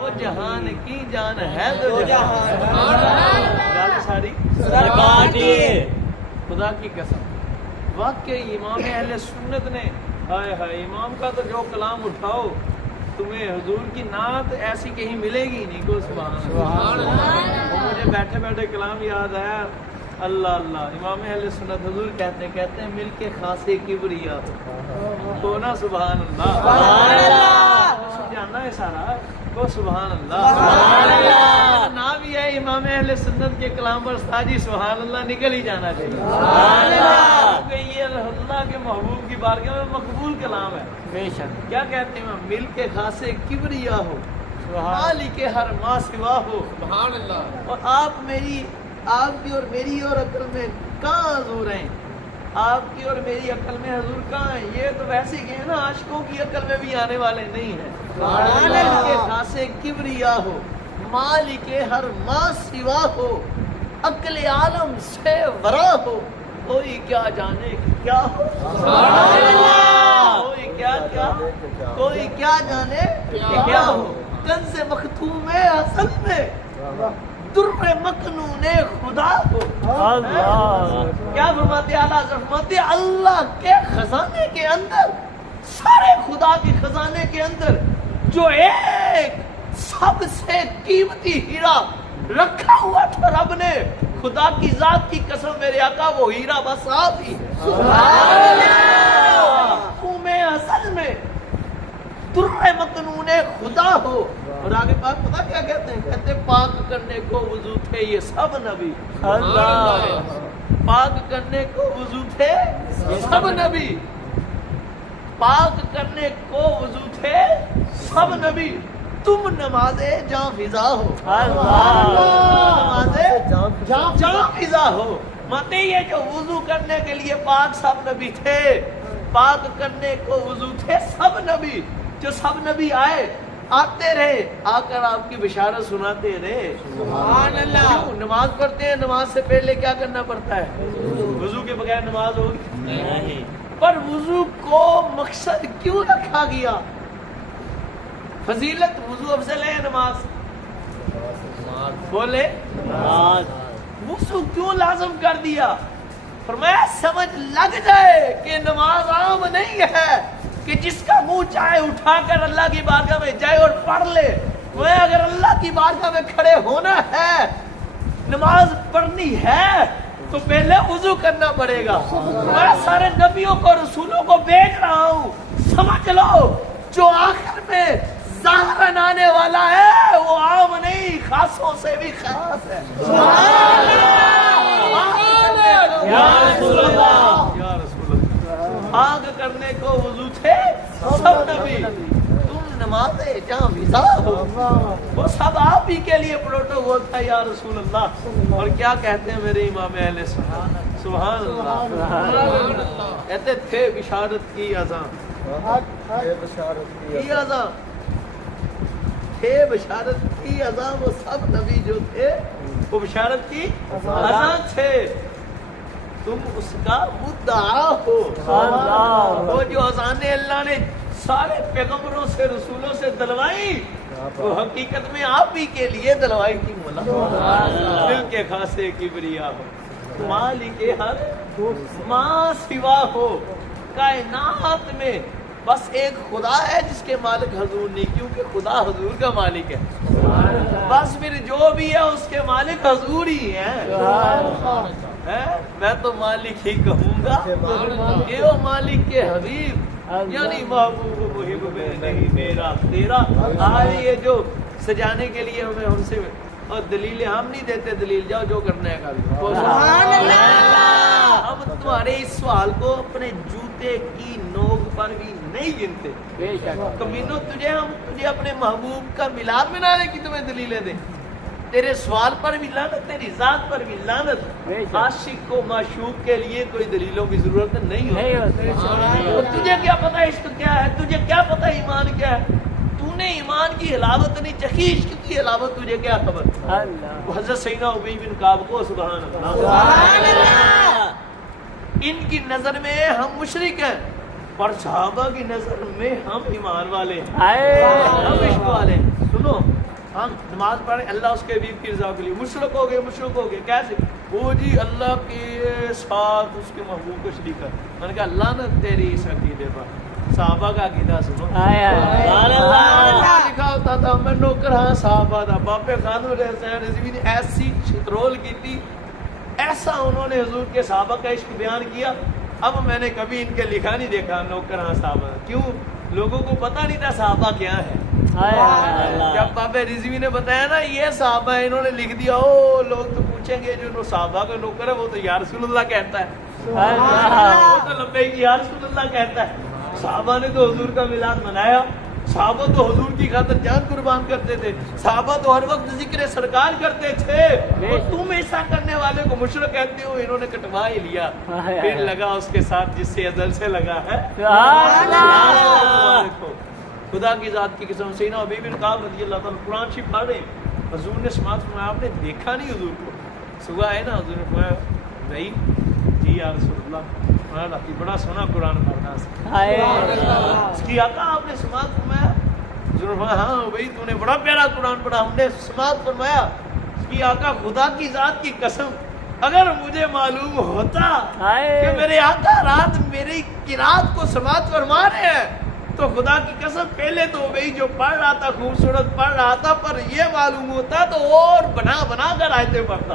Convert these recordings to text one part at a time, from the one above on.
وہ جہان کی جان ہے تو جہان گل ساری سرکار کی خدا کی قسم واقعی امام اہل سنت نے ہائے ہائے امام کا تو جو کلام اٹھاؤ تمہیں حضور کی نعت ایسی کہیں ملے گی نہیں کو سبحان اللہ. مجھے بیٹھے بیٹھے کلام یاد آیا اللہ اللہ امام اہل سنت حضور کہتے ہیں مل کے خاصے کبریا تو نا سبحان اللہ جانا ہے سارا کو سبحان اللہ نہ بھی ہے امام اہل سنت کے کلام پر ساجی سبحان اللہ نکل ہی جانا چاہیے کیونکہ یہ اللہ کے محبوب کی بارگاہ میں مقبول کلام ہے. بے شک کیا کہتے ہیں مل کے خاصے کبریا ہو مالک ہر ما سوا ہو سبحان اللہ. اور آپ کی اور میری اور عقل میں کہاں حضور ہیں؟ آپ کی اور میری عقل میں حضور کہاں ہیں؟ یہ تو ویسے ہی ہیں نا عاشقوں کی عقل میں بھی آنے والے نہیں ہیں. مالک کے خاصے کبریا ہو مالک ہر ما سوا ہو عقل عالم سے ورا ہو کوئی کیا جانے کیا ہو کوئی کیا جانے کیا ہو. کنز مختوم اصل میں در مکنون خدا ہو. کیا فرماتے اعلیٰ فرماتے اللہ کے خزانے کے اندر سارے خدا کے خزانے کے اندر جو ایک سب سے قیمتی ہیرا رکھا ہوا تھا رب نے خدا کی ذات کی قسم میرے آقا وہ ہیرا بس آپ ہی سبحان اللہ. تمہیں اصل میں در مکنون خدا ہو. اور آگے پاک پتہ کیا کہتے ہیں؟ کہتے ہیں پاک کرنے کو وضو تھے یہ سب نبی. اللہ پاک کرنے کو وضو تھے سب نبی. پاک کرنے کو وضو تھے سب نبی. تم نماز جاں فضا ہو نماز جاں فضا ہو. ماتے یہ جو وضو کرنے کے لیے پاک سب نبی تھے پاک کرنے کو وضو تھے سب نبی. جو سب نبی آتے رہے آ کر آپ کی بشارت سناتے رہے. سبحان اللہ. نماز پڑھتے ہیں نماز سے پہلے کیا کرنا پڑتا ہے؟ وضو کے بغیر نماز ہوگی نہیں. پر وضو کو مقصد کیوں رکھا گیا؟ فضیلت وضو افضل ہے نماز بولے وضو کیوں لازم کر دیا؟ فرمایا سمجھ لگ جائے کہ نماز عام نہیں ہے کہ جس کا منہ چاہے اٹھا کر اللہ کی بارگاہ میں جائے اور پڑھ لے. میں اگر اللہ کی بارگاہ میں کھڑے ہونا ہے نماز پڑھنی ہے تو پہلے وضو کرنا پڑے گا. میں سارے نبیوں کو رسولوں کو بھیج رہا ہوں سمجھ لو جو آخر میں ظاہر آنے والا ہے وہ عام نہیں خاصوں سے بھی خاص ہے. یا رسول اللہ یا رسول اللہ. آگ کرنے کو وضو تھے سب نبی. تم نماز جہاں فضا ہو وہ سب آپ ہی کے لیے پروٹوکول تھا یا رسول اللہ. اور کیا کہتے ہیں میرے امام اہل سنت سبحان اللہ. کہتے تھے بشارت کی اذان کی اذان تھے بشارت کی اذان. وہ سب نبی جو تھے وہ بشارت کی اذان تھے. تم اس کا مدعا ہو. وہ جو اذانیں اللہ نے سارے پیغمبروں سے رسولوں سے دلوائی وہ حقیقت میں آپ ہی کے لیے دلوائی تھی. مولا دل کے خاصے کبریا ہو مالک ہر ما سوا ہو. کائنات میں بس ایک خدا ہے جس کے مالک حضور نہیں کیونکہ خدا حضور کا مالک ہے. بس پھر جو بھی ہے اس کے مالک حضور ہی ہیں. میں تو مالک ہی کہوں گا کہ وہ مالک کے حبیب یعنی محبوب محب میں نہیں میرا تیرا. یہ جو سجانے کے لیے ہمیں ان سے اور دلیل ہم نہیں دیتے دلیل جاؤ جو کرنا ہے کر. ہم تمہارے اس سوال کو اپنے جوتے کی نوک پر بھی نہیں گنتے. کمینو تجھے اپنے محبوب کا ملاد بنانے کی تمہیں دلیلیں دیں. تیرے سوال پر بھی لعنت تیری ذات پر بھی لعنت. عاشق کو معشوق کے لیے کوئی دلیلوں کی ضرورت نہیں ہوتی. تجھے کیا پتہ عشق کیا ہے؟ تجھے کیا پتہ ایمان کیا ہے؟ تو نے ایمان کی حلاوت نہیں چکھی عشق کی حلاوت تجھے کیا خبر؟ حضرت سیدنا ابی بن کعب کو سبحان اللہ ان کی نظر میں ہم مشرک ہیں پر صحابہ کی نظر میں ہم ایمان والے ہیں ہم عشق والے ہیں. سنو نماز پڑھے اللہ اس کے حبیب کی رضا کے لیے، مشرک ہو گئے کیسے؟ وہ جی اللہ کے ساتھ اس کے محبوب کو شریک کر. میں نے کہا اللہ نے تیری اس عقیدے پر صحابہ کا عقیدہ سنو. لکھا ہوتا تھا میں نوکر ہاں صحابہ تھا. باپ خانم رضوی نے ایسی چترول کی تھی، ایسا انہوں نے حضور کے صحابہ کا عشق بیان کیا. اب میں نے کبھی ان کے لکھا نہیں دیکھا نوکر ہاں صحابہ. کیوں؟ لوگوں کو پتہ نہیں تھا صحابہ کیا ہے. جب بابے رضوی نے بتایا نا یہ صحابہ ہے، انہوں نے لکھ دیا. او لوگ تو پوچھیں گے جو صحابہ کا نوکر ہے وہ تو یا رسول اللہ کہتا ہے، وہ تو لبیک یا رسول اللہ کہتا ہے. صحابہ نے تو حضور کا میلاد منایا. صحابہ تو حضور کی خاطر جان قربان کرتے تھے. صحابہ تو ہر وقت ذکر سرکار کرتے تھے. اور تم ایسا کرنے والے کو مشرک کہتے ہو. انہوں نے کٹوا ہی لیا، پھر لگا اس کے ساتھ جس سے ازل سے لگا ہے. خدا کی ذات کی قسم سے نا ابی بن کعب رضی اللہ تعالیٰ قرآن شریف پڑھ رہے ہیں. حضور نے سماعت فرمایا، آپ نے دیکھا نہیں حضور کو؟ صبح آئے نا حضور نے فرمایا بھائی جی یا رسول اللہ راتی بڑا سونا قرآن پڑھنا اس کی آقا آپ نے سماعت فرمایا؟ حضور نے فرمایا ہاں بھائی تو نے بڑا پیارا قرآن پڑھا. ہم نے سماعت فرمایا. اس کی آقا خدا کی ذات کی قسم اگر مجھے معلوم ہوتا کہ میرے آقا رات میری قرات کو سماعت فرما رہے ہیں تو خدا کی قسم پہلے تو وہی جو پڑھ رہا تھا خوبصورت پڑھ رہا تھا، پر یہ معلوم ہوتا تو اور بنا کر آیتیں پڑھتا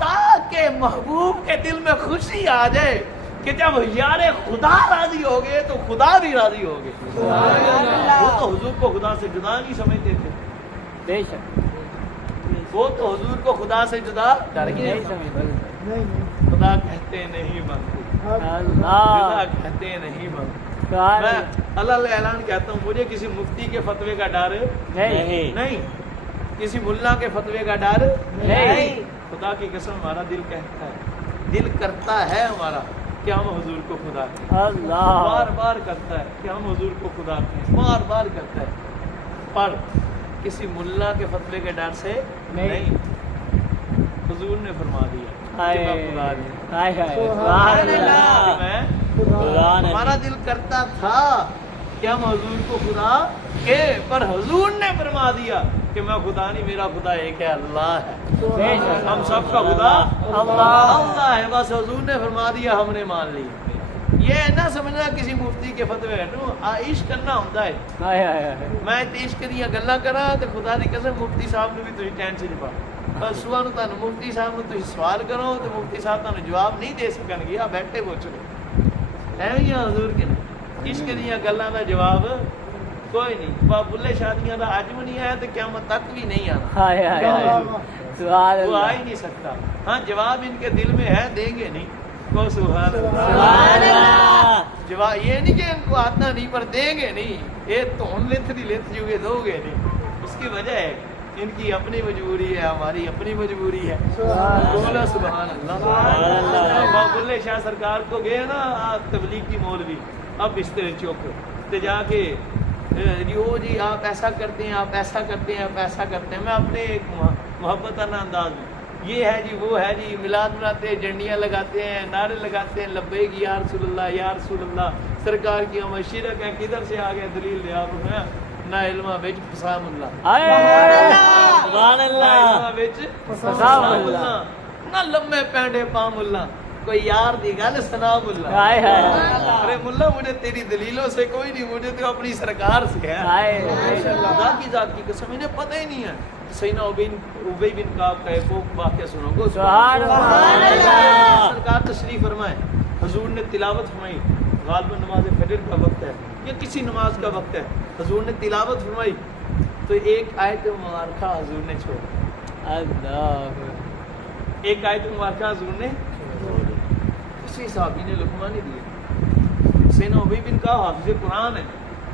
تاکہ محبوب کے دل میں خوشی آ جائے کہ جب یار خدا راضی ہو گئے تو خدا بھی راضی ہو گئے. وہ تو حضور کو خدا سے جدا نہیں سمجھتے تھے. بے شک وہ تو حضور کو خدا سے جدا نہیں سمجھتے. خدا کہتے نہیں بنتے، خدا کہتے نہیں بنتے. میں اللہ اعلان کہتا ہوں مجھے کسی مفتی کے فتوے کا ڈر نہیں، کسی ملا کے فتوے کا ڈر نہیں. خدا کی قسم ہمارا دل کہتا ہے، دل کرتا ہے ہمارا کہ ہم حضور کو خدا کہیں. بار بار کرتا ہے کہ ہم حضور کو خدا کہیں، بار بار کرتا ہے، پر کسی ملا کے فتوے کے ڈر سے نہیں. حضور نے فرما دیا کہ میں خدا نہیں. ہمارا دل کرتا تھا کہ ہم حضور کو خدا کہ پر حضور نے فرما دیا کہ میں خدا نہیں، میرا خدا ایک ہے، اللہ ہے. ہم سب کا خدا اللہ ہے. بس حضور نے فرما دیا ہم نے مان لی. یہ نہ سمجھنا کسی مفتی کے فتوے عشق کرنا ہوتا ہے. میں عشق دیا گلا کرا تو خدا کی قسم مفتی صاحب نے بھی تھی ٹینشن نہیں پا. بس صبح تمہیں مفتی صاحب نے تھی سوال کرو تو مفتی صاحب تمہیں جواب نہیں دے سکن گے. بیٹھے پوچھو ایویں حضور کے عشق دیا گلاں دا جواب کوئی نہیں. بابلے شادیاں دا اج بھی نہیں آیا تو قیامت تک بھی نہیں آنا. وہ آ ہی نہیں سکتا. ہاں جواب ان کے دل میں ہے، دیں گے نہیں. کو سبحان اللہ. جواب یہ نہیں کہ ان کو آتا نہیں پر دیں گے نہیں. یہ تو لتھ جو گے دو گے نہیں. اس کی وجہ ہے ان کی اپنی مجبوری ہے، ہماری اپنی مجبوری ہے. بولا سبحان اللہ. بابلے شاہ سرکار کو گئے نا تبلیغ کی مولوی، اب بستر چوک تے جا کے جی آپ ایسا کرتے ہیں، آپ ایسا کرتے ہیں، آپ ایسا کرتے ہیں. میں اپنے ایک محبت انداز میں یہ ہے جی وہ ہے جی میلاد مناتے ہیں، جنڈیاں لگاتے ہیں، نعرے لگاتے ہیں لبیک یا رسول اللہ یا رسول اللہ. سرکار کی ہم شرک ہے، کدھر سے آ گیا دلیل دے آپ میں نہ علمہ بچ فسام اللہ نہ لمے پینڈے پام اللہ کوئی یار دی گل سلام اللہ. ارے ملا مجھے تیری دلیلوں سے کوئی نہیں، مجھے تو اپنی سرکار سے ہے. خدا کی ذات کی قسم انہیں پتہ ہی نہیں ہے. سیدنا ابی بن کعب کا ایک واقعہ سنو گو. سرکار تشریف فرمائے، حضور نے تلاوت فرمائی. غالباً نماز فجر کا وقت ہے یا کسی نماز کا وقت ہے. حضور نے تلاوت فرمائی تو ایک آیت مبارکہ حضور نے چھوڑا. ایک آیت مبارکہ حضور نے کسی صحابی نے لقمہ نہیں دیا. سیدنا ابی بن کعب حافظ قرآن ہے،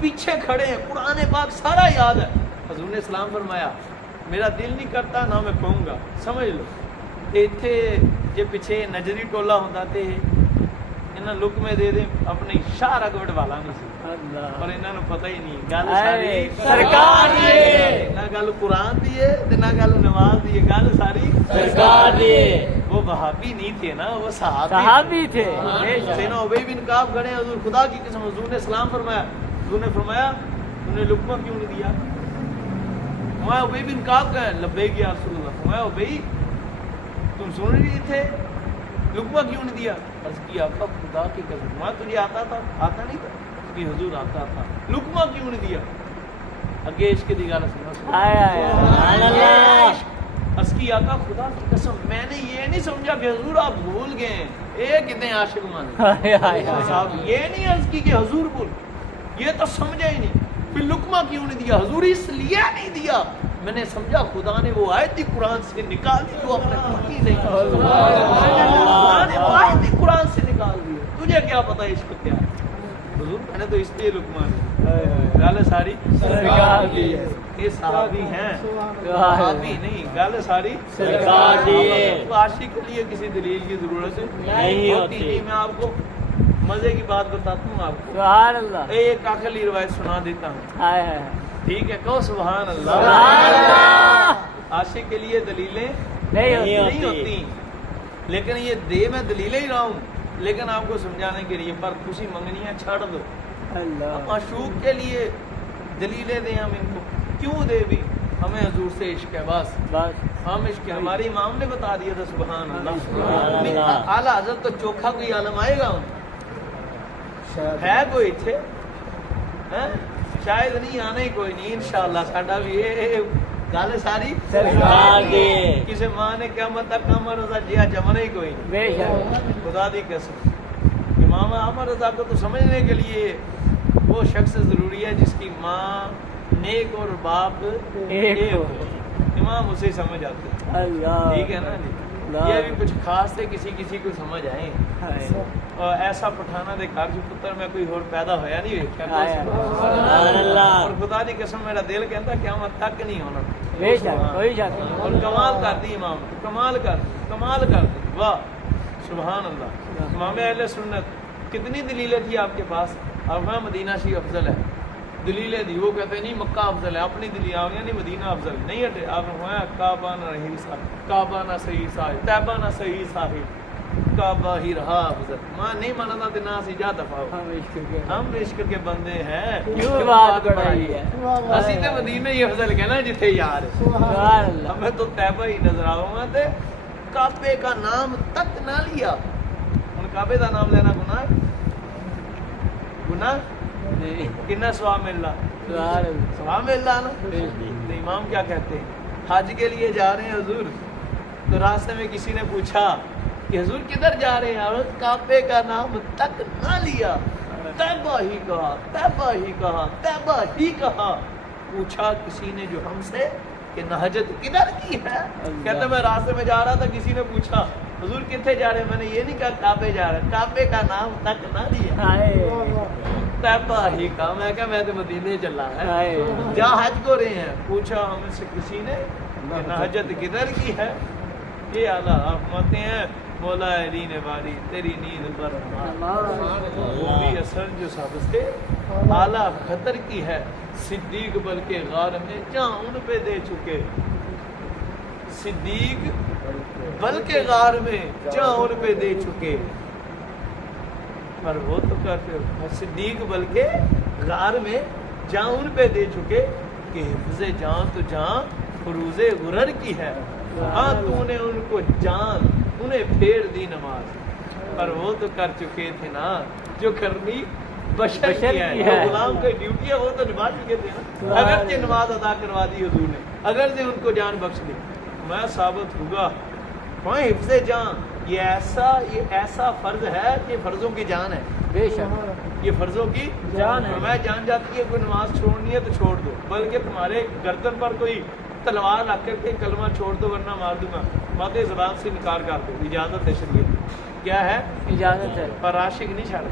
پیچھے کھڑے ہیں، قرآن پاک سارا یاد ہے. حضور نے سلام فرمایا میرا دل نہیں کرتا نہ میں کہوں گا. سمجھ لو ایتھے جے پیچھے نجری ٹولا ہوتا تے انہاں لقمے دے دے اپنے شاہ رگوٹ والا نہیں سی پر انہاں نوں پتہ ہی نہیں گل ساری سرکار دی ہے. نہ گل قرآن دی ہے تے نہ گل نماز دی ہے، گل ساری سرکار دی ہے. وہ وہابی نہیں تھے نا، وہ صحابی تھے. سیدنا ابی بن کعب کھڑے حضور خدا کی قسم. حضور نے سلام فرمایا. حضور نے فرمایا تم نے لقمہ کیوں نہیں دیا؟ میں ابی بن کعب کا لبیک یا رسول اللہ، میں ابی تم سن رہے تھے لقمہ کیوں نہیں دیا؟ عرض کیا آقا خدا کی قسم میں تجھے آتا نہیں تھا کہ حضور آتا تھا، لقمہ کیوں نہیں دیا؟ اگے عشق دی گل سنا عرض کی آقا خدا کی قسم میں نے یہ نہیں سمجھا کہ حضور آپ بھول گئے ہیں، اے کتنے عاشق مانے صاحب، یہ نہیں عرض کی کہ حضور بھول، یہ تو سمجھا ہی نہیں، پھر لقمہ کیوں نہیں دیا؟ حضور اس لیے نہیں دیا، میں نے سمجھا خدا نے وہ آیت قرآن سے نکال دی جو اپنے پتی نہیں، خدا نے وہ آیت قرآن سے نکال دی، تجھے کیا پتا عشق کیا ہے؟ حضور میں نے تو اس لیے لقمہ دی، گل ساری سرکار کی، یہ صحابی ہیں صحابی نہیں، گل ساری سرکار کی، عاشق کے لیے کسی دلیل کی ضرورت نہیں ہوتی۔ نہیں میں آپ کو مزے کی بات بتاتا ہوں، آپ کو سبحان اللہ ایک عقلی روایت سنا دیتا ہوں، ٹھیک ہے؟ کہو سبحان اللہ۔ سبحان اللہ۔ عاشق کے لیے دلیلیں نہیں ہوتی، لیکن یہ دے میں دلیلیں ہی رہا ہوں، لیکن آپ کو سمجھانے کے لیے، پر خوشی منگنیاں چھڑ دو، معشوق کے لیے دلیلیں دیں ہم ان کو، کیوں دے بھی؟ ہمیں حضور سے عشق ہے، بس ہم عشق ہے، ہماری امام نے بتا دیا تھا سبحان اللہ۔ اعلیٰ حضرت تو چوکھا کوئی عالم آئے گا ہے کوئی تھے شاید نہیں، آنا ہی کوئی نہیں انشاءاللہ، ساڈا بھی یہ گل ساری کسی ماں نے قیامت تک امر رضا جیا جمنا ہی کوئی نہیں، خدا دی قسم۔ امام امر رضا کو تو سمجھنے کے لیے وہ شخص ضروری ہے جس کی ماں نیک اور باپ ایک ہو، امام اسے سمجھ آتے، ٹھیک ہے نا جی؟ یہ بھی کچھ خاص تھے، کسی کو سمجھ آئیں، اور ایسا پٹھانا دے گھر جو پتر میں کوئی اور پیدا ہویا نہیں ویکھیا، اور خدا دی قسم میرا دل کہتا قیامت تک نہیں ہونا، اور کمال کر دی امام، کمال کر دی، واہ سبحان اللہ۔ امام اہل سنت کتنی دلیلیں تھی آپ کے پاس، اور میں مدینہ شریف افضل ہے، دلیلیں دی، وہ کہتے ہیں نہیں مکہ افضل ہے، اپنی دلیل آگیا نہیں مدینہ افضل نہیں ہٹے، آپ نے فرمایا کعبہ نہ رہی صاحب، کعبہ نہ صحیح صاحب، طیبہ نہ صحیح صاحب، کعبہ ہی رہا افضل، ماں نہیں ماننا تے نہ سی جا دفاع، ہم عشق کے بندے ہیں، کیوں بات بڑھائی ہے، اسی تے مدینہ ہی افضل کہنا جتھے یار ہے، سبحان اللہ، ہمیں تو طیبہ ہی نظر آؤں گا تے کعبے کا نام تک نہ لیا، ان کعبے کا نام لینا گناہ ہے، گناہ کتنا سواب مل رہا، سواب مل رہا نا۔ تو امام کیا کہتے ہیں، حج کے لیے جا رہے ہیں حضور، تو راستے میں کسی نے پوچھا کہ حضور کدھر جا رہے ہیں، اور کعبے کا نام تک نہ لیا، طیبہ ہی کہا، طیبہ ہی کہا، طیبہ ہی کہا، پوچھا کسی نے جو ہم سے کہ نہجت کدھر کی ہے، کہتے میں راستے میں جا رہا تھا، کسی نے پوچھا حضور کتنے جا رہے ہیں، میں نے یہ نہیں کہا کعبے جا رہے ہیں، کعبے کا نام تک نہ لیا، طیبہ ہی کہا، میں کہا میں تو مدینے چلا ہے، جا حج کو رہے ہیں، پوچھا ہم سے کسی نے کہ نہجت کدھر کی ہے، یہ اعلیٰ آپ فرماتے ہیں مولا علی نے باری تیری نیند پر وہ بھی اثر جو سبز تھے اعلیٰ خطر کی ہے، صدیق بلکہ غار میں جان ان پہ دے چکے، صدیق بلکہ غار میں جان ان پہ دے چکے، پر وہ تو کرتے صدیق بلکہ غار میں جان ان پہ دے چکے کہ حفظ جان تو جان فروز غرر کی ہے، ہاں تو نے ان کو جان انہیں پھیر دی نماز، پر وہ تو کر چکے تھے نا جو کرنی بشر کی ہے، جو غلام کی ڈیوٹی ہے وہ تو نبھا چکے تھے نا، اگرچہ نماز ادا کروا دی حضور نے، اگرچہ ان کو جان بخش دی، میں ثابت ہوگا وہاں حفظ جان یہ ایسا فرض ہے کہ فرضوں کی جان ہے، بے شک یہ فرضوں کی جان ہے، میں جان جاتی ہے کوئی نماز چھوڑنی ہے تو چھوڑ دو، بلکہ تمہارے گردن پر کوئی تلوار رکھ کر کے کلمہ چھوڑ دو ورنہ مار دوں گا، ماتے زبان سے انکار کر دو، اجازت ہے شریعت، کیا ہے اجازت ہے، پر عاشق نہیں چھاڑ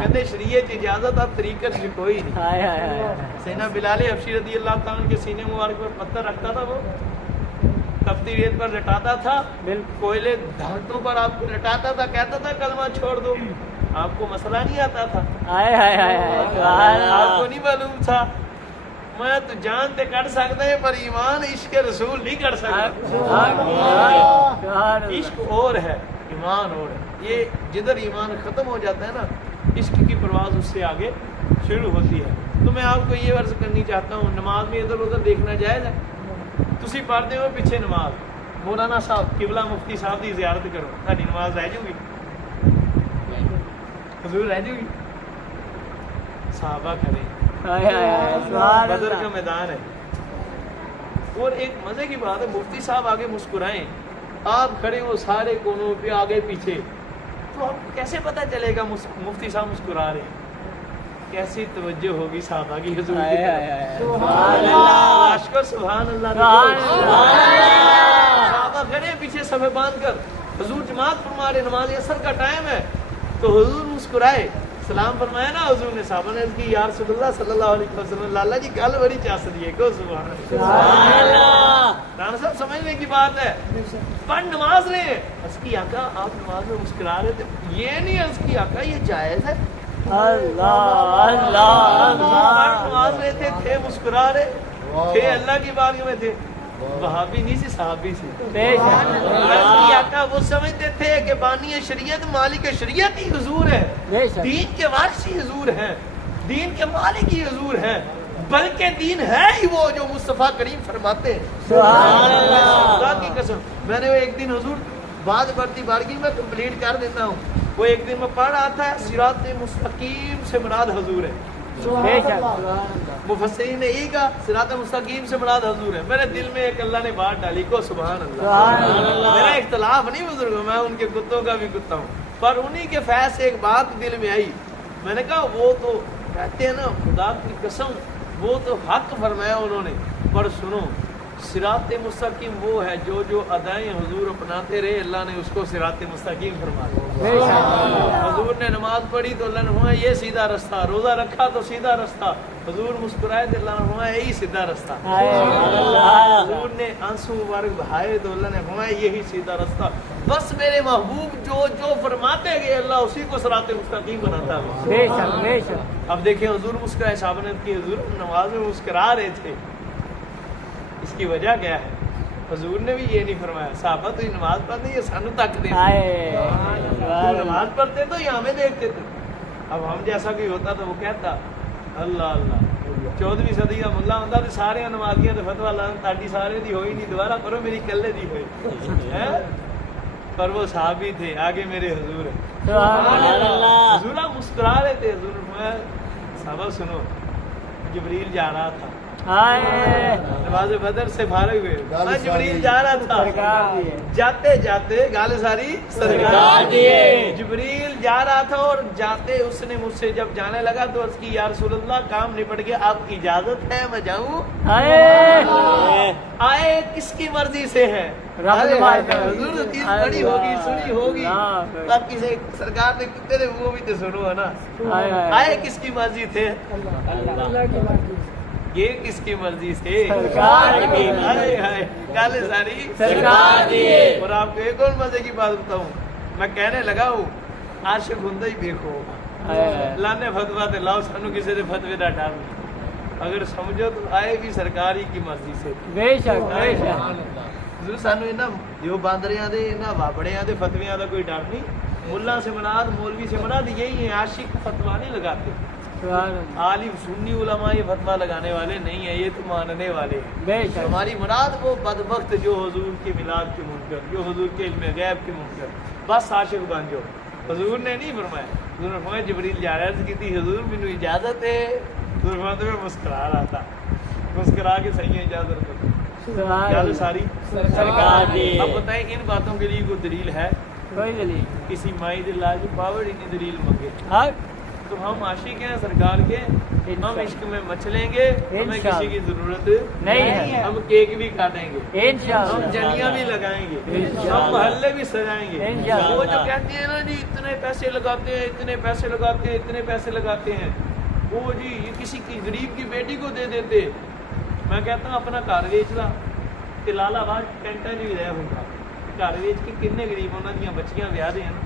کہتے شریعت اجازت اب طریقت میں کوئی نہیں، سینا بلال حبشی رضی اللہ تعالیٰ کے سینے مبارک پر پتھر رکھتا تھا، وہ تپتی ریت پر لٹاتا تھا، کوئلے دھاتوں پر آپ کو لٹاتا تھا، کہتا تھا کلمہ چھوڑ دو، آپ کو مسئلہ نہیں آتا تھا، آپ کو نہیں معلوم تھا، میں تو جان تے کر سکتا ہے پر ایمان عشق رسول نہیں کر سکتا، عشق اور ہے ایمان اور ہے، یہ جدھر ایمان ختم ہو جاتا ہے نا عشق کی پرواز اس سے آگے شروع ہوتی ہے. تو میں آپ کو یہ عرض کرنی چاہتا ہوں نماز میں ادھر ادھر دیکھنا جائز ہے. تسی پڑھتے ہو پیچھے نماز مولانا صاحب قبلہ مفتی صاحب کی زیارت کرو تاری نماز رہ جائے گی حضور رہ جائے گی. صحابہ کھڑے بدر کا میدان ہے اور ایک مزے کی بات ہے مفتی صاحب آگے مسکرائیں آپ کھڑے ہو سارے کونوں پہ آگے پیچھے تو اب کیسے پتہ چلے گا مفتی صاحب مسکرا رہے ہیں. کیسی توجہ ہوگی صحابہ کی حضور کی طرف. سبحان اللہ عاشقو سبحان اللہ. صحابہ کھڑے پیچھے صفے باندھ کر حضور جماعت فرما رہے نماز عصر کا ٹائم ہے تو حضور مسکرائے سلام فرمایا نا حضور نے. صحابہ نے کی یا رسول اللہ صلی اللہ علیہ وسلم لالا جی گل بڑی چاسدی ہے کو سبحان اللہ. رانا صاحب سمجھنے کی بات ہے پڑھ نماز رہے ہیں اس کی آقا آپ نماز میں مسکرا رہے تھے یہ نہیں اس کی آقا یہ جائز ہے. اللہ اللہ نماز رہے تھے مسکرا رہے تھے اللہ کی بارگاہ میں تھے. وہابی نہیں سی صحابی سے آقا وہ سمجھتے تھے کہ بانی شریعت مالک شریعت ہی حضور ہے دین کے وارث ہی حضور ہیں دین کے مالک ہی حضور ہیں بلکہ دین ہے ہی وہ جو مصطفیٰ کریم فرماتے ہیں. سبحان اللہ. خدا کی قسم میں نے ایک دن حضور بعد بڑھتی بارگی میں کمپلیٹ کر دیتا ہوں وہ ایک دن میں پڑھ رہا تھا صراط مستقیم سے مراد حضور ہے. مفسرین نے یہی کہا صراط مستقیم سے مراد حضور ہے. میرے دل میں ایک اللہ نے بات ڈالی کو سبحان اللہ. میرا اختلاف نہیں بزرگ میں ان کے کتوں کا بھی کتا ہوں پر انہی کے فیض سے ایک بات دل میں آئی. میں نے کہا وہ تو کہتے ہیں نا خدا کی قسم وہ تو حق فرمایا انہوں نے پر سنو صراط مستقیم وہ ہے جو ادائیں حضور اپناتے رہے اللہ نے اس کو صراط مستقیم فرما دیا. حضور نے نماز پڑھی تو اللہ نے فرمایا یہ سیدھا رستہ. روزہ رکھا تو سیدھا رستہ. حضور مسکرائے تو اللہ نے فرمایا یہی سیدھا رستہ. حضور نے آنسو مبارک بہائے تو اللہ نے فرمایا یہی سیدھا رستہ. بس میرے محبوب جو فرماتے گئے اللہ اسی کو صراط مستقیم بناتا ہے. اب دیکھیں حضور مسکرائے صحابہ نے کی حضور نماز میں مسکرا رہے تھے اس کی وجہ کیا ہے حضور نے بھی یہ نہیں فرمایا صحابہ تو یہ نماز پڑھتے یہ سانو تک دے نماز پڑھتے تو یہ ہمیں دیکھتے تھے. اب ہم جیسا کوئی ہوتا تو وہ کہتا اللہ اللہ 14ویں صدی کا ملا ہوتا تو سارے نمازیاں تو فتویٰ لانا تاڑی سارے دی ہوئی نہیں دوبارہ کرو میری کلے دی ہوئی پر وہ صحابی تھے آگے میرے حضور ہے. حضور آپ مسکرا رہے تھے. حضور صحابہ سنو جبریل جا رہا تھا نماز بدر سے فارغ ہوئے جبریل جا رہا تھا جاتے جاتے گال ساری سرکار دیے. جبریل جا رہا تھا اور جاتے اس نے مجھ سے جب جانے لگا تو عرض کی یا رسول اللہ کام نپٹ گیا آپ کی اجازت ہے میں جاؤں. آئے کس کی مرضی سے ہے حضور حدیث پڑھی ہوگی سنی ہوگی آپ کسی سرکار نے کتے نے وہ بھی تو سنو ہے نا. آئے کس کی مرضی تھے یہ کس کی مرضی سے سرکار کی کالے ساری سرکار دی. اور آپ کو ایک اور مزے کی بات بتاؤں میں کہنے لگا ہوں عاشق ہندہ ہی دیکھو لانے فتویٰ تے لاؤ سانو کسی دے فتوے دا ڈر نہیں اگر سمجھو تو آئے بھی سرکاری کی مرضی سے. بے شک بے شک سانو انہاں جو باندریاں دے انہاں وابڑیاں دے فتویاں دا کوئی ڈر نہیں. ملا سے مراد مولوی سے مراد یہی ہیں عاشق فتویٰ نہیں لگاتے. عالم سنی علماء یہ فتویٰ لگانے والے نہیں ہیں یہ تو ماننے والے ہیں. ہماری مراد وہ بدبخت جو حضور کے میلاد کے منکر جو حضور کے علم غیب کے منکر بس عاشق بن جاؤ. حضور نے نہیں فرمایا. حضور نے فرمایا جبریل جا رہا کی تھی حضور مینوں اجازت ہے. حضور فرماتے میں مسکرا رہا تھا مسکرا کے صحیح اجازت گل ساری سرکار دی. اب بتائیں ان باتوں کے لیے کوئی دلیل ہے کوئی دلیل کسی مائی دل کی پاور ہی نہیں دلیل مانگے تو ہم عاشق ہیں سرکار کے ہم عشق میں مچلیں گے ہمیں کسی کی ضرورت نہیں ہے. ہم کیک بھی کاٹیں گے ہم جلیاں بھی لگائیں گے ہم محلے بھی سجائیں گے. وہ جو کہتے ہیں نا جی اتنے پیسے لگاتے ہیں اتنے پیسے لگاتے ہیں اتنے پیسے لگاتے ہیں وہ جی یہ کسی کی غریب کی بیٹی کو دے دیتے. میں کہتا ہوں اپنا گھر ویچ لا کہ لالا باز ٹینٹا جی رہ ہوگا گھر ویچ کے کتنے غریب انہوں دیا بچیاں ویاہ دے ہیں.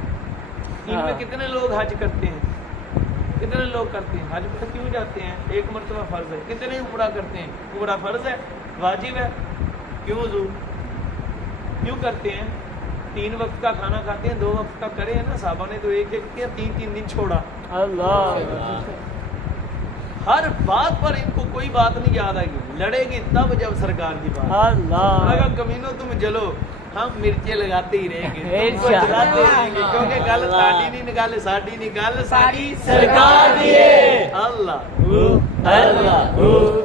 ان میں کتنے لوگ حج کرتے ہیں کتنے لوگ کرتے ہیں حج پر کیوں جاتے ہیں ایک مرتبہ فرض ہے. کتنے عمرہ کرتے ہیں عمرہ فرض ہے واجب ہے کیوں حضور کیوں کرتے ہیں 3 وقت کا کھانا کھاتے ہیں 2 وقت کا کرے ہیں نا. صحابہ نے تو ایک کیا 3 دن چھوڑا اللہ ہر بات پر ان کو کوئی بات نہیں یاد آئے گی، لڑے گی تب جب سرکار کی بات۔ اللہ اگر کمینوں تم جلو ہم مرچیں لگاتے ہی رہیں گے، تم کو انشاءاللہ۔ جلاتے رہیں گے، کیونکہ گل اللہ۔ ساڈی نہیں نگل ساڈی نہیں، گل ساڈی سرکار دی ہے۔ اللہ اللہ